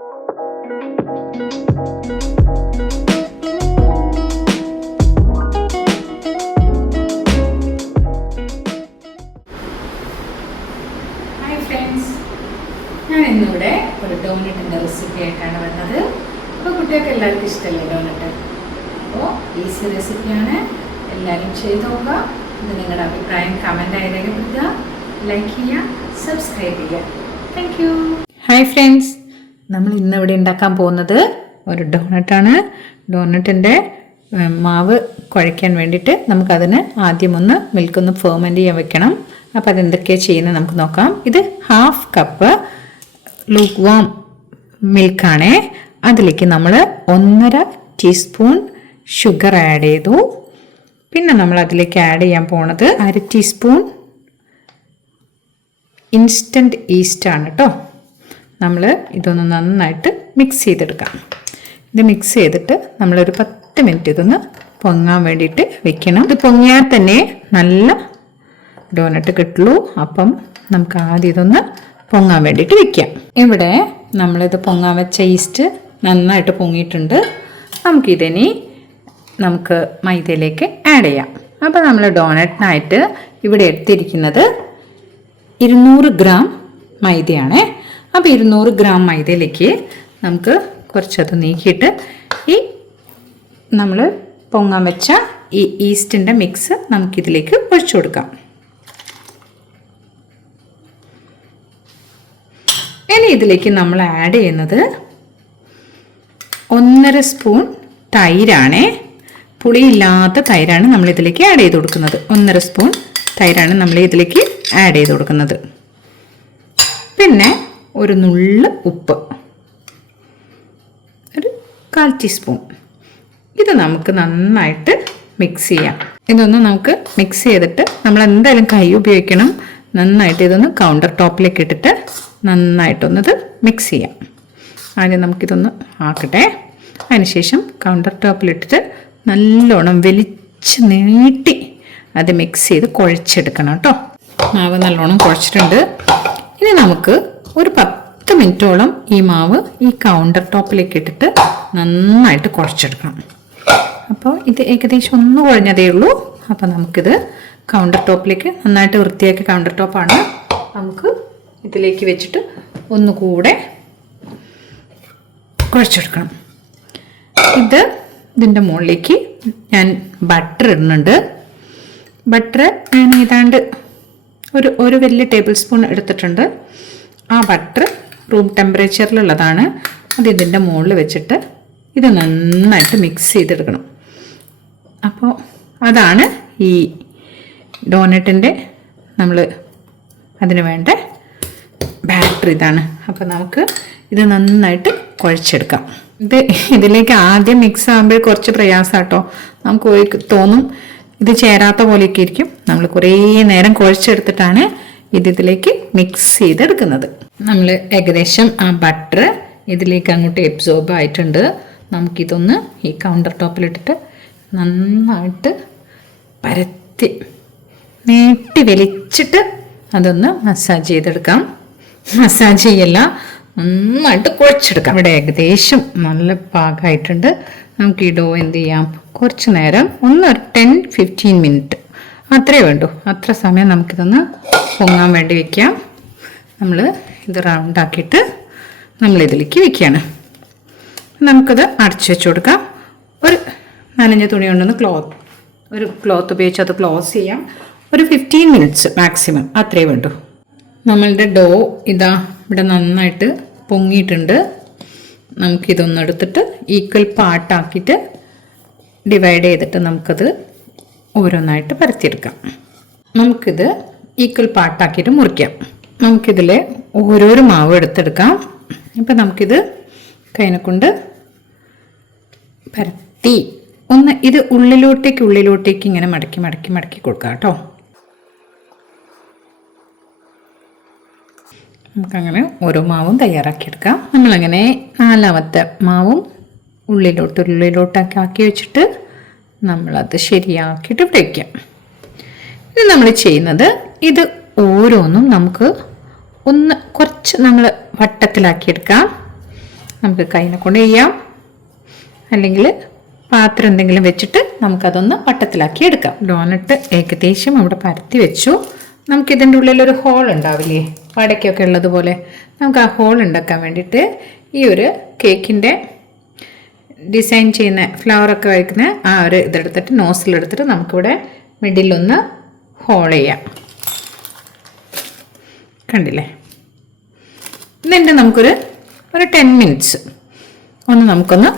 Hi friends ഞാൻ ഇന്നിവിടെ ഒരു ഡോണറ്റിന്റെ റെസിപ്പി ആയിട്ടാണ് വന്നത് അപ്പോൾ കുട്ടികൾക്ക് എല്ലാവർക്കും ഇഷ്ടമല്ലേ ഡോണറ്റ് അപ്പോൾ ഈസി റെസിപ്പിയാണ് എല്ലാവരും ചെയ്ത് നോക്കുക. ഇത് നിങ്ങളുടെ അഭിപ്രായം കമന്റായി രേഖപ്പെടുത്തുക. ലൈക്ക് ചെയ്യുക. സബ്സ്ക്രൈബ് ചെയ്യുക. താങ്ക് യു ഹായ് ഫ്രണ്ട്സ് നമ്മൾ ഇന്ന് ഇവിടെ ഉണ്ടാക്കാൻ പോകുന്നത് ഒരു ഡോണട്ടാണ് ഡോണട്ടിന്റെ മാവ് കുഴയ്ക്കാൻ വേണ്ടിയിട്ട് നമുക്കതിന് ആദ്യം ഒന്ന് മിൽക്കൊന്ന് ഫേർമെന്റ് ചെയ്യാൻ വെക്കണം. അപ്പോൾ അതെന്തൊക്കെയാണ് ചെയ്യുന്നത് നമുക്ക് നോക്കാം. ഇത് ഹാഫ് കപ്പ് ലൂക്ക് വാം മിൽക്കാണേ അതിലേക്ക് നമ്മൾ ഒന്നര ടീസ്പൂൺ ഷുഗർ ആഡ് ചെയ്തു. പിന്നെ നമ്മൾ അതിലേക്ക് ആഡ് ചെയ്യാൻ പോണത് അര ടീസ്പൂൺ ഇൻസ്റ്റന്റ് ഈസ്റ്റാണ് കേട്ടോ നമ്മൾ ഇതൊന്ന് നന്നായിട്ട് മിക്സ് ചെയ്തെടുക്കാം. ഇത് മിക്സ് ചെയ്തിട്ട് നമ്മളൊരു പത്ത് മിനിറ്റ് ഇതൊന്ന് പൊങ്ങാൻ വേണ്ടിയിട്ട് വെക്കണം. ഇത് പൊങ്ങിയാൽ തന്നെ നല്ല ഡോനട്ട് കിട്ടുള്ളൂ. അപ്പം നമുക്ക് ആദ്യം ഇതൊന്ന് പൊങ്ങാൻ വേണ്ടിയിട്ട് വെക്കാം. ഇവിടെ നമ്മളിത് പൊങ്ങാൻ വെച്ച ഈസ്റ്റ് നന്നായിട്ട് പൊങ്ങിയിട്ടുണ്ട്. നമുക്കിതിനി നമുക്ക് മൈദയിലേക്ക് ആഡ് ചെയ്യാം. അപ്പോൾ നമ്മൾ ഡോണറ്റിനായിട്ട് ഇവിടെ എടുത്തിരിക്കുന്നത് ഇരുന്നൂറ് ഗ്രാം മൈദയാണ്. അപ്പോൾ ഇരുന്നൂറ് ഗ്രാം മൈദയിലേക്ക് നമുക്ക് കുറച്ചത് നീക്കിയിട്ട് ഈ നമ്മൾ പൊങ്ങാൻ വെച്ച ഈ ഈസ്റ്റിന്റെ മിക്സ് നമുക്കിതിലേക്ക് ഒഴിച്ചു കൊടുക്കാം. ഇനി ഇതിലേക്ക് നമ്മൾ ആഡ് ചെയ്യുന്നത് ഒന്നര സ്പൂൺ തൈരാണേ. പുളിയില്ലാത്ത തൈരാണ് നമ്മൾ ഇതിലേക്ക് ആഡ് ചെയ്ത് കൊടുക്കുന്നത്. ഒന്നര സ്പൂൺ തൈരാണ് നമ്മൾ ഇതിലേക്ക് ആഡ് ചെയ്ത് കൊടുക്കുന്നത്. പിന്നെ ഒരു നുള്ള് ഉപ്പ്. ഒരു കാൽ ടീസ്പൂൺ. ഇത് നമുക്ക് നന്നായിട്ട് മിക്സ് ചെയ്യാം. ഇതൊന്ന് നമുക്ക് മിക്സ് ചെയ്തിട്ട് നമ്മൾ എന്തായാലും കൈ ഉപയോഗിക്കണം. നന്നായിട്ട് ഇതൊന്ന് കൗണ്ടർ ടോപ്പിലേക്ക് ഇട്ടിട്ട് നന്നായിട്ടൊന്നത് മിക്സ് ചെയ്യാം. ആദ്യം നമുക്കിതൊന്ന് ആക്കട്ടെ. അതിനുശേഷം കൗണ്ടർ ടോപ്പിലിട്ടിട്ട് നല്ലോണം വലിച്ച് നീട്ടി അത് മിക്സ് ചെയ്ത് കുഴച്ചെടുക്കണം കേട്ടോ. മാവ് നല്ലോണം കുഴച്ചിട്ടുണ്ട്. ഇനി നമുക്ക് ഒരു പത്ത് മിനിറ്റോളം ഈ മാവ് ഈ കൗണ്ടർ ടോപ്പിലേക്ക് ഇട്ടിട്ട് നന്നായിട്ട് കുഴച്ചെടുക്കണം. അപ്പോൾ ഇത് ഏകദേശം ഒന്ന് കുഴഞ്ഞതേ ഉള്ളൂ. അപ്പോൾ നമുക്കിത് കൗണ്ടർ ടോപ്പിലേക്ക് നന്നായിട്ട് വൃത്തിയാക്കിയ കൗണ്ടർ ടോപ്പാണ് നമുക്ക് ഇതിലേക്ക് വെച്ചിട്ട് ഒന്നുകൂടെ കുഴച്ചെടുക്കണം. ഇത് ഇതിന്റെ മുകളിലേക്ക് ഞാൻ ബട്ടർ ഇടുന്നുണ്ട്. ബട്ടർ ഞാൻ ഏതാണ്ട് ഒരു ഒരു വലിയ ടേബിൾ സ്പൂൺ എടുത്തിട്ടുണ്ട്. ആ ബട്ടർ റൂം ടെമ്പറേച്ചറിലുള്ളതാണ് അത് ഇതിന്റെ മുകളിൽ വെച്ചിട്ട് ഇത് നന്നായിട്ട് മിക്സ് ചെയ്തെടുക്കണം. അപ്പോൾ അതാണ് ഈ ഡോനറ്റിന്റെ നമ്മൾ അതിന് വേണ്ട ബാറ്റർ ഇതാണ്. അപ്പോൾ നമുക്ക് ഇത് നന്നായിട്ട് കുഴച്ചെടുക്കാം. ഇത് ഇതിലേക്ക് ആദ്യം മിക്സ് ആകുമ്പോൾ കുറച്ച് പ്രയാസം കേട്ടോ നമുക്ക് തോന്നും ഇത് ചേരാത്ത പോലെയൊക്കെ ഇരിക്കും. നമ്മൾ കുറേ നേരം കുഴച്ചെടുത്തിട്ടാണ് ഇത് ഇതിലേക്ക് മിക്സ് ചെയ്തെടുക്കുന്നത്. നമ്മൾ ഏകദേശം ആ ബട്ടർ ഇതിലേക്ക് അങ്ങോട്ട് എബ്സോർബ് ആയിട്ടുണ്ട്. നമുക്കിതൊന്ന് ഈ കൗണ്ടർ ടോപ്പിലിട്ടിട്ട് നന്നായിട്ട് പരത്തി നീട്ടി വലിച്ചിട്ട് അതൊന്ന് മസാജ് ചെയ്തെടുക്കാം. മസാജ് ചെയ്യല്ല നന്നായിട്ട് കുഴച്ചെടുക്കാം. ഇവിടെ ഏകദേശം നല്ല പാകമായിട്ടുണ്ട്. നമുക്ക് ഈ ഡോ എന്ത് ചെയ്യാം? കുറച്ച് നേരം ഒന്ന് ടെൻ ഫിഫ്റ്റീൻ മിനിറ്റ് അത്രേ വേണ്ടൂ അത്ര സമയം നമുക്കിതൊന്ന് പൊങ്ങാൻ വേണ്ടി വെക്കാം. നമ്മൾ ഇത് റൗണ്ടാക്കിയിട്ട് നമ്മളിതിലേക്ക് വെക്കുകയാണ് നമുക്കത് അടച്ചു വെച്ച് കൊടുക്കാം. ഒരു നനഞ്ഞ തുണി കൊണ്ടൊന്ന് ക്ലോത്ത് ഒരു ക്ലോത്ത് ഉപയോഗിച്ച് അത് ക്ലോസ് ചെയ്യാം. ഒരു ഫിഫ്റ്റീൻ മിനിറ്റ്സ് മാക്സിമം അത്രയേ വേണ്ടൂ. നമ്മളുടെ ഡോ ഇതാ ഇവിടെ നന്നായിട്ട് പൊങ്ങിയിട്ടുണ്ട്. നമുക്കിതൊന്നെടുത്തിട്ട് ഈക്വൽ പാർട്ടാക്കിയിട്ട് ഡിവൈഡ് ചെയ്തിട്ട് നമുക്കത് ഓരോന്നായിട്ട് പരത്തിയെടുക്കാം. നമുക്കിത് ഈക്വൽ പാർട്ടാക്കിയിട്ട് മുറിക്കാം. നമുക്കിതിൽ ഓരോരോ മാവ് എടുത്തെടുക്കാം. ഇപ്പം നമുക്കിത് കൈനെ കൊണ്ട് പരത്തി. ഒന്ന് ഇത് ഉള്ളിലോട്ടേക്ക് ഉള്ളിലോട്ടേക്ക് ഇങ്ങനെ മടക്കി മടക്കി മടക്കി കൊടുക്കുക കേട്ടോ. നമുക്കങ്ങനെ ഓരോ മാവും തയ്യാറാക്കിയെടുക്കാം. നമ്മളങ്ങനെ നാലാമത്തെ മാവും ഉള്ളിലോട്ട് ഉള്ളിലോട്ടൊക്കെ ആക്കി വെച്ചിട്ട് നമ്മളത് ശരിയാക്കിയിട്ട് വയ്ക്കാം ഇനി നമ്മൾ ചെയ്യുന്നത് ഇത് ഓരോന്നും നമുക്ക് ഒന്ന് കുറച്ച് നമ്മൾ വട്ടത്തിലാക്കിയെടുക്കാം. നമുക്ക് കൈനെ കൊണ്ട് ചെയ്യാം. അല്ലെങ്കിൽ പാത്രം എന്തെങ്കിലും വെച്ചിട്ട് നമുക്കതൊന്ന് വട്ടത്തിലാക്കി എടുക്കാം ഡോണട്ട് ഏകദേശം അവിടെ പരത്തി വെച്ചു. നമുക്കിതിന്റെ ഉള്ളിലൊരു ഹോൾ ഉണ്ടാവില്ലേ? വടക്കൊക്കെ ഉള്ളതുപോലെ നമുക്ക് ആ ഹോൾ ഉണ്ടാക്കാൻ വേണ്ടിയിട്ട് ഈ ഒരു കേക്കിന്റെ ഡിസൈൻ ചെയ്യുന്ന ഫ്ലവറൊക്കെ വയ്ക്കുന്ന ആ ഒരു ഇതെടുത്തിട്ട് നോസിലെടുത്തിട്ട് നമുക്കിവിടെ മിഡിലൊന്ന് ഹോൾ ചെയ്യാം. കണ്ടില്ലേ? എന്നിട്ട് നമുക്കൊരു ഒരു ടെൻ മിനിറ്റ്സ് ഒന്ന് നമുക്കൊന്ന്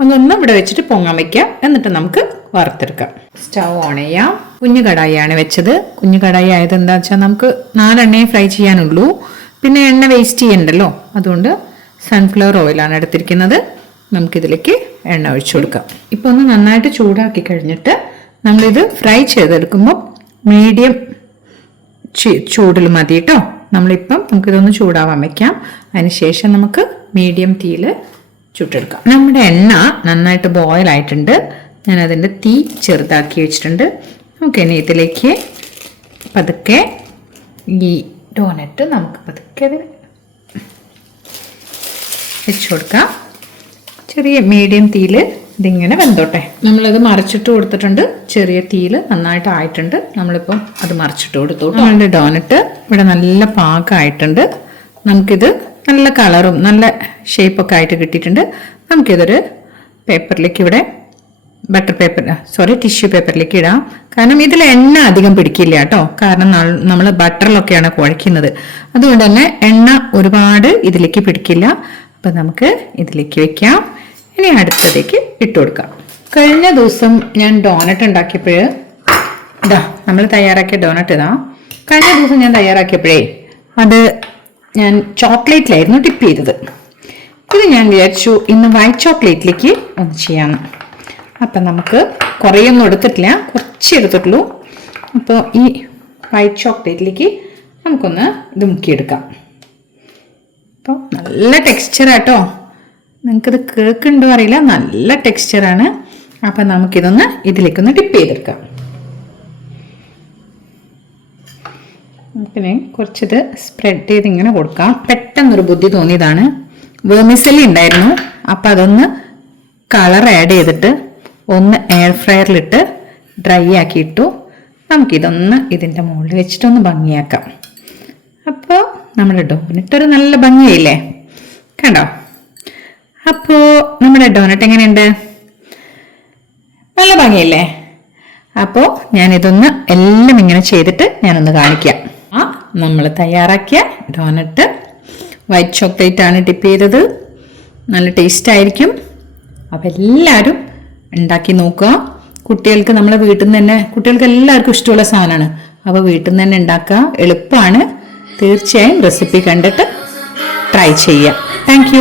ഒന്നൊന്ന് ഇവിടെ വെച്ചിട്ട് പൊങ്ങാൻ വയ്ക്കാം എന്നിട്ട് നമുക്ക് വറുത്തെടുക്കാം. സ്റ്റൗ ഓൺ ചെയ്യാം. കുഞ്ഞു കടായിയാണ് വെച്ചത്. കുഞ്ഞു കടായി ആയത് എന്താ വെച്ചാൽ നമുക്ക് നാലെണ്ണയെ ഫ്രൈ ചെയ്യാനുള്ളൂ. പിന്നെ എണ്ണ വേസ്റ്റ് ചെയ്യണ്ടല്ലോ. അതുകൊണ്ട് സൺഫ്ലവർ ഓയിലാണ് എടുത്തിരിക്കുന്നത്. നമുക്കിതിലേക്ക് എണ്ണ ഒഴിച്ചു കൊടുക്കാം. ഇപ്പൊ ഒന്ന് നന്നായിട്ട് ചൂടാക്കി കഴിഞ്ഞിട്ട് നമ്മളിത് ഫ്രൈ ചെയ്തെടുക്കുമ്പോൾ മീഡിയം ചൂടിൽ മതി കേട്ടോ നമ്മളിപ്പം നമുക്കിതൊന്ന് ചൂടാവാൻ വെക്കാം. അതിനുശേഷം നമുക്ക് മീഡിയം തീയിൽ ചുട്ടെടുക്കാം. നമ്മുടെ എണ്ണ നന്നായിട്ട് ബോയിൽ ആയിട്ടുണ്ട്. ഞാൻ അതിന്റെ തീ ചെറുതാക്കി വെച്ചിട്ടുണ്ട്. നമുക്ക് ഇനി ഇതിലേക്ക് പതുക്കെ ഈ ഡോനറ്റ് നമുക്ക് പതുക്കെ അതിൽ വെച്ച് കൊടുക്കാം. ചെറിയ മീഡിയം തീയിൽ ഇതിങ്ങനെ വെന്തോട്ടെ. നമ്മളിത് മറിച്ചിട്ട് കൊടുത്തിട്ടുണ്ട്. ചെറിയ തീയിൽ നന്നായിട്ട് ആയിട്ടുണ്ട്. നമ്മളിപ്പം അത് മറിച്ചിട്ട് കൊടുത്തു നമ്മളുടെ ഡോനറ്റ് ഇവിടെ നല്ല പാകമായിട്ടുണ്ട് നമുക്കിത് നല്ല കളറും നല്ല ഷേപ്പൊക്കെ ആയിട്ട് കിട്ടിയിട്ടുണ്ട്. നമുക്കിതൊരു പേപ്പറിലേക്ക് ഇവിടെ ബട്ടർ പേപ്പർ സോറി ടിഷ്യൂ പേപ്പറിലേക്ക് ഇടാം. കാരണം ഇതിൽ എണ്ണ അധികം പിടിക്കില്ല കേട്ടോ. കാരണം നമ്മൾ ബട്ടറിലൊക്കെയാണ് കുഴയ്ക്കുന്നത്. അതുകൊണ്ട് തന്നെ എണ്ണ ഒരുപാട് ഇതിലേക്ക് പിടിക്കില്ല. അപ്പം നമുക്ക് ഇതിലേക്ക് വെക്കാം. ഇനി അടുത്തതേക്ക് ഇട്ട് കൊടുക്കാം. കഴിഞ്ഞ ദിവസം ഞാൻ ഡോണറ്റ് ഉണ്ടാക്കിയപ്പോഴേ ഇതാ നമ്മൾ തയ്യാറാക്കിയ ഡോനറ്റ് ഇതാ. കഴിഞ്ഞ ദിവസം ഞാൻ തയ്യാറാക്കിയപ്പോഴേ അത് ഞാൻ ചോക്ലേറ്റിലായിരുന്നു ടിപ്പ് ചെയ്തത്. ഇത് ഞാൻ വിചാരിച്ചു ഇന്ന് വൈറ്റ് ചോക്ലേറ്റിലേക്ക് ഒന്ന് ചെയ്യാമെന്ന് അപ്പം നമുക്ക് കുറേയൊന്നും എടുത്തിട്ടില്ല കുറച്ച് എടുത്തിട്ടുള്ളൂ. അപ്പോൾ ഈ വൈറ്റ് ചോക്ലേറ്റിലേക്ക് നമുക്കൊന്ന് ഇത് മുക്കിയെടുക്കാം. അപ്പോൾ നല്ല ടെക്സ്ചറാട്ടോ നിങ്ങൾക്കിത് കേൾക്കുന്നുണ്ടോ അറിയില്ല. നല്ല ടെക്സ്ചറാണ് അപ്പം നമുക്കിതൊന്ന് ഇതിലേക്കൊന്ന് ടിപ്പ് ചെയ്തെടുക്കാം. പിന്നെ കുറച്ചിത് സ്പ്രെഡ് ചെയ്ത് ഇങ്ങനെ കൊടുക്കാം. പെട്ടെന്നൊരു ബുദ്ധി തോന്നിയതാണ്. വേമിസലി ഉണ്ടായിരുന്നു. അപ്പം അതൊന്ന് കളർ ആഡ് ചെയ്തിട്ട് ഒന്ന് എയർ ഫ്രയറിലിട്ട് ഡ്രൈ ആക്കിയിട്ടു നമുക്കിതൊന്ന് ഇതിന്റെ മുകളിൽ വെച്ചിട്ടൊന്ന് ഭംഗിയാക്കാം. അപ്പോൾ നമ്മുടെ ഡോമിനിട്ടൊരു നല്ല ഭംഗിയായില്ലേ? കണ്ടോ? അപ്പോൾ നമ്മുടെ ഡോണറ്റ് എങ്ങനെയുണ്ട്? നല്ല ഭംഗിയല്ലേ? അപ്പോൾ ഞാനിതൊന്ന് എല്ലാം ഇങ്ങനെ ചെയ്തിട്ട് ഞാനൊന്ന് കാണിക്കാം. ആ നമ്മൾ തയ്യാറാക്കിയ ഡോണറ്റ് വൈറ്റ് ചോക്ലേറ്റ് ആണ് ടിപ്പ് ചെയ്തത്. നല്ല ടേസ്റ്റ് ആയിരിക്കും. അപ്പോൾ എല്ലാവരും ഉണ്ടാക്കി നോക്കുക. കുട്ടികൾക്ക് നമ്മളെ വീട്ടിൽ നിന്ന് തന്നെ കുട്ടികൾക്ക് എല്ലാവർക്കും ഇഷ്ടമുള്ള സാധനമാണ്. അപ്പോൾ വീട്ടിൽ നിന്ന് തന്നെ ഉണ്ടാക്കുക. എളുപ്പമാണ്. തീർച്ചയായും റെസിപ്പി കണ്ടിട്ട് ട്രൈ ചെയ്യുക താങ്ക്